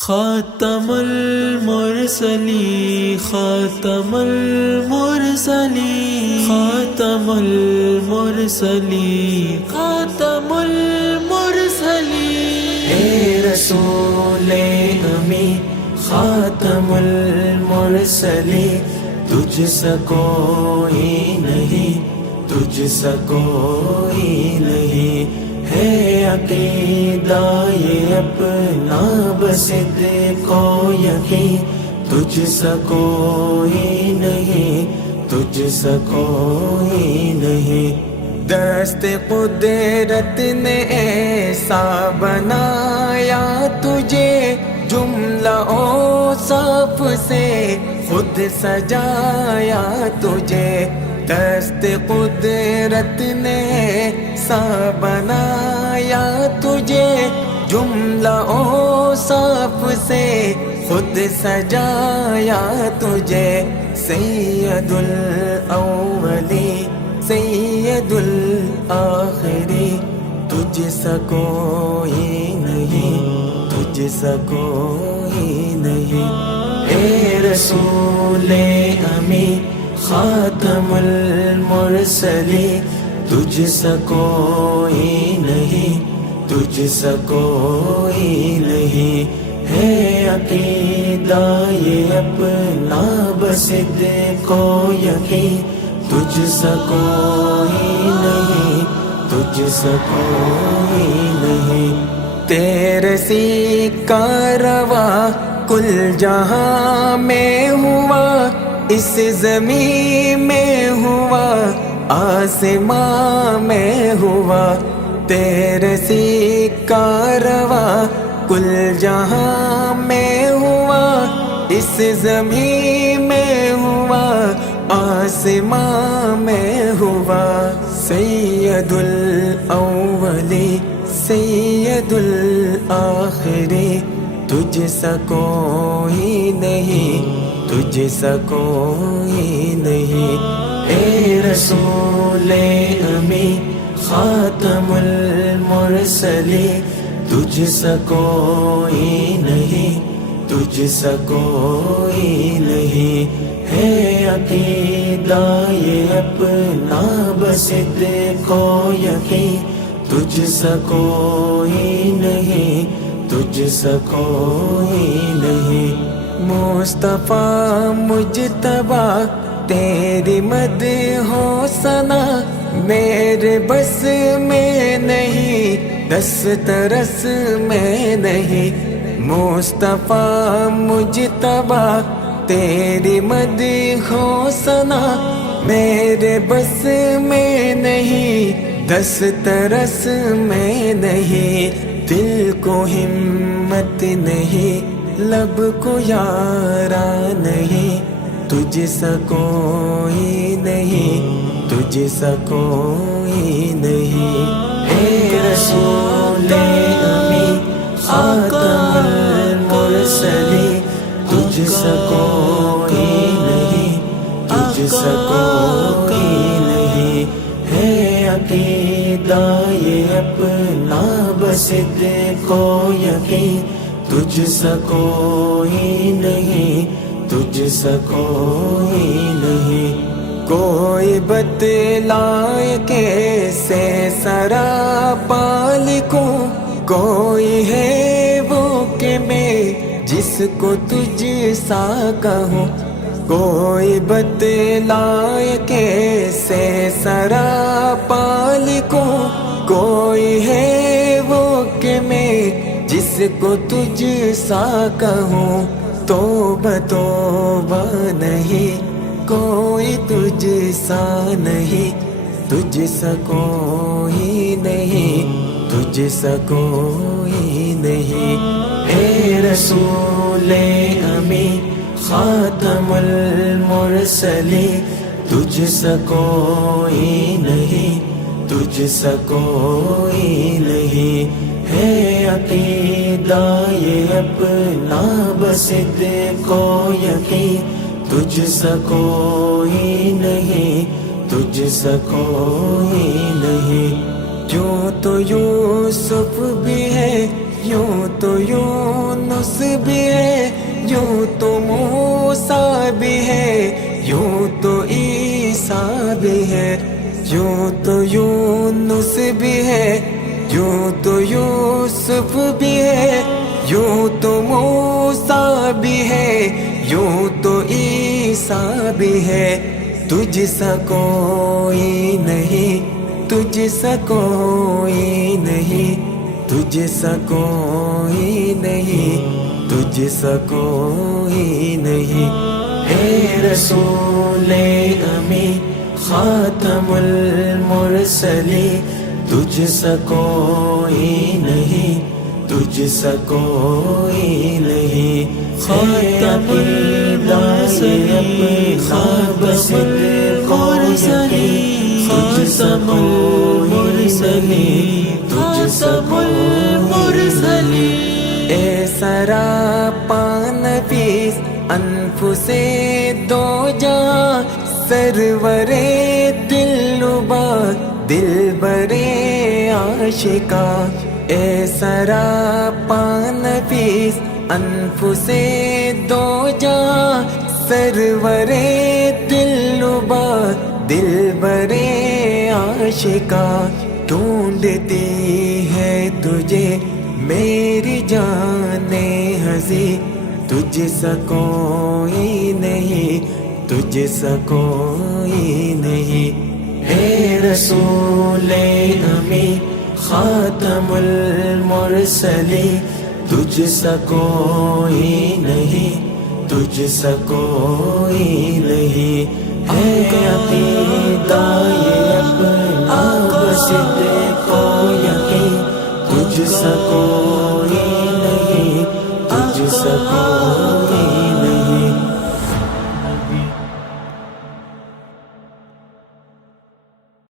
خاتم المرسلین خاتم المرسلین خاتم المرسلین خاتم المرسلین اے رسول امی خاتم المرسلین، تجھ سا کوئی نہیں، تجھ سا کوئی نہیں، ہے عقیدہ یہ اپنا بصدق و یقین، تجھ سا کوئی نہیں، تجھ سا کوئی نہیں۔ دست قدرت نے ایسا بنایا تجھے، جملہ اوصاف سے خود سجایا تجھے، دست قدرت نے ایسا بنایا تجھے، جملہ اوصاف سے خود سجایا تجھے، سید الاولی سید الآخری، تجھ سا کوئی نہیں، تجھ سا کوئی نہیں۔ اے رسول امی خاتم المرسلین، تجھ سا کوئی نہیں، تجھ سا کوئی نہیں، ہے عقیدہ یہ اپنا بصدق و یقین، تجھ سا کوئی نہیں، تجھ سا کوئی نہیں۔ تیرے سی کا روا کل جہاں میں ہوا، اس زمین میں ہوا، آسمان میں ہوا، تیرے سی کا روا کل جہاں میں ہوا، اس زمین میں ہوا، آسمان میں ہوا، سید الاولی سید الآخری، تجھ سا کوئی نہیں، تجھ سا کوئی نہیں۔ اے رسول امی خاتم المرسلین، تجھ سا کوئی نہیں، تجھ سا کوئی نہیں، ہے عقیدہ یہ اپنا بصدق و یقین، تجھ سا کوئی نہیں، تجھ سا کوئی نہیں۔ مصطفیٰ مجتبیٰ تیری مدح و ثنا میرے بس میں نہیں، دسترس میں نہیں، مصطفیٰ مجتبیٰ تیری مدح و ثنا میرے بس میں نہیں، دسترس میں نہیں، دل کو ہمت نہیں، لب کو یارا نہیں، تجھ سا کوئی نہیں، تجھ سا کوئی نہیں۔ اے رسول امی خاتم المرسلین، تجھ سا کوئی نہیں، تجھ سا کوئی نہیں، ہے عقیدہ یہ اپنا بصدق و یقین، تجھ سا کوئی نہیں، تجھ سا کوئی نہیں۔ کوئی بتلائے کیسے سراپا لکھوں، کوئی ہے وہ کہ میں جس کو تجھ سا کہوں، کوئی بتلائے کیسے سراپا لکھوں، کوئی ہے وہ کہ میں جس کو تجھ سا کہوں، توبہ توبہ نہیں، کوئی تجھ سا نہیں، تجھ سا کوئی نہیں، تجھ سا کوئی نہیں۔ اے رسول امی خاتم المرسلین، تجھ سا کوئی نہیں، تجھ سا کوئی نہیں، ہے عقیدہ یہ اپنا بصدق و یقین، تجھ سا کوئی نہیں، تجھ سا کوئی نہیں۔ جو تو یوسف بھی ہے یوں تو یونس بھی ہے، یوں تو موسیٰ بھی ہے، یوں تو عیسیٰ بھی ہے، یوں تو یونس بھی ہے، یوں تو یوسف بھی ہے، یوں تو موسیٰ بھی ہے، یوں تو عیسیٰ بھی ہے، تجھ سا کوئی نہیں، تجھ سا کوئی نہیں، تجھ سا کوئی نہیں، تجھ سا کوئی نہیں، اے رسول امی خاتم المرسلین، تجھ سا کوئی نہیں، تجھ سا کوئی نہیں، خاتم المرسلین، خاتم المرسلین، خاتم المرسلین، خاتم المرسلین۔ اے سراپا نفیس انفس دو جہاں، سرور دلربا دلبر عاشقا، اے سراپا نفیس انفس دو جہاں، سرور دلربا دلبر عاشقا، ڈھونڈتی ہے تجھے میری جان ہنسی، تجھ سا کوئی نہیں، تجھ سا کوئی نہیں، اے رسول امی خاتم المرسلین، تجھ سا کوئی نہیں، تجھ سا کوئی نہیں، ہے عقیدہ یہ اپنا بصدق و یقین، تجھ سا کوئی نہیں، تجھ سا کوئی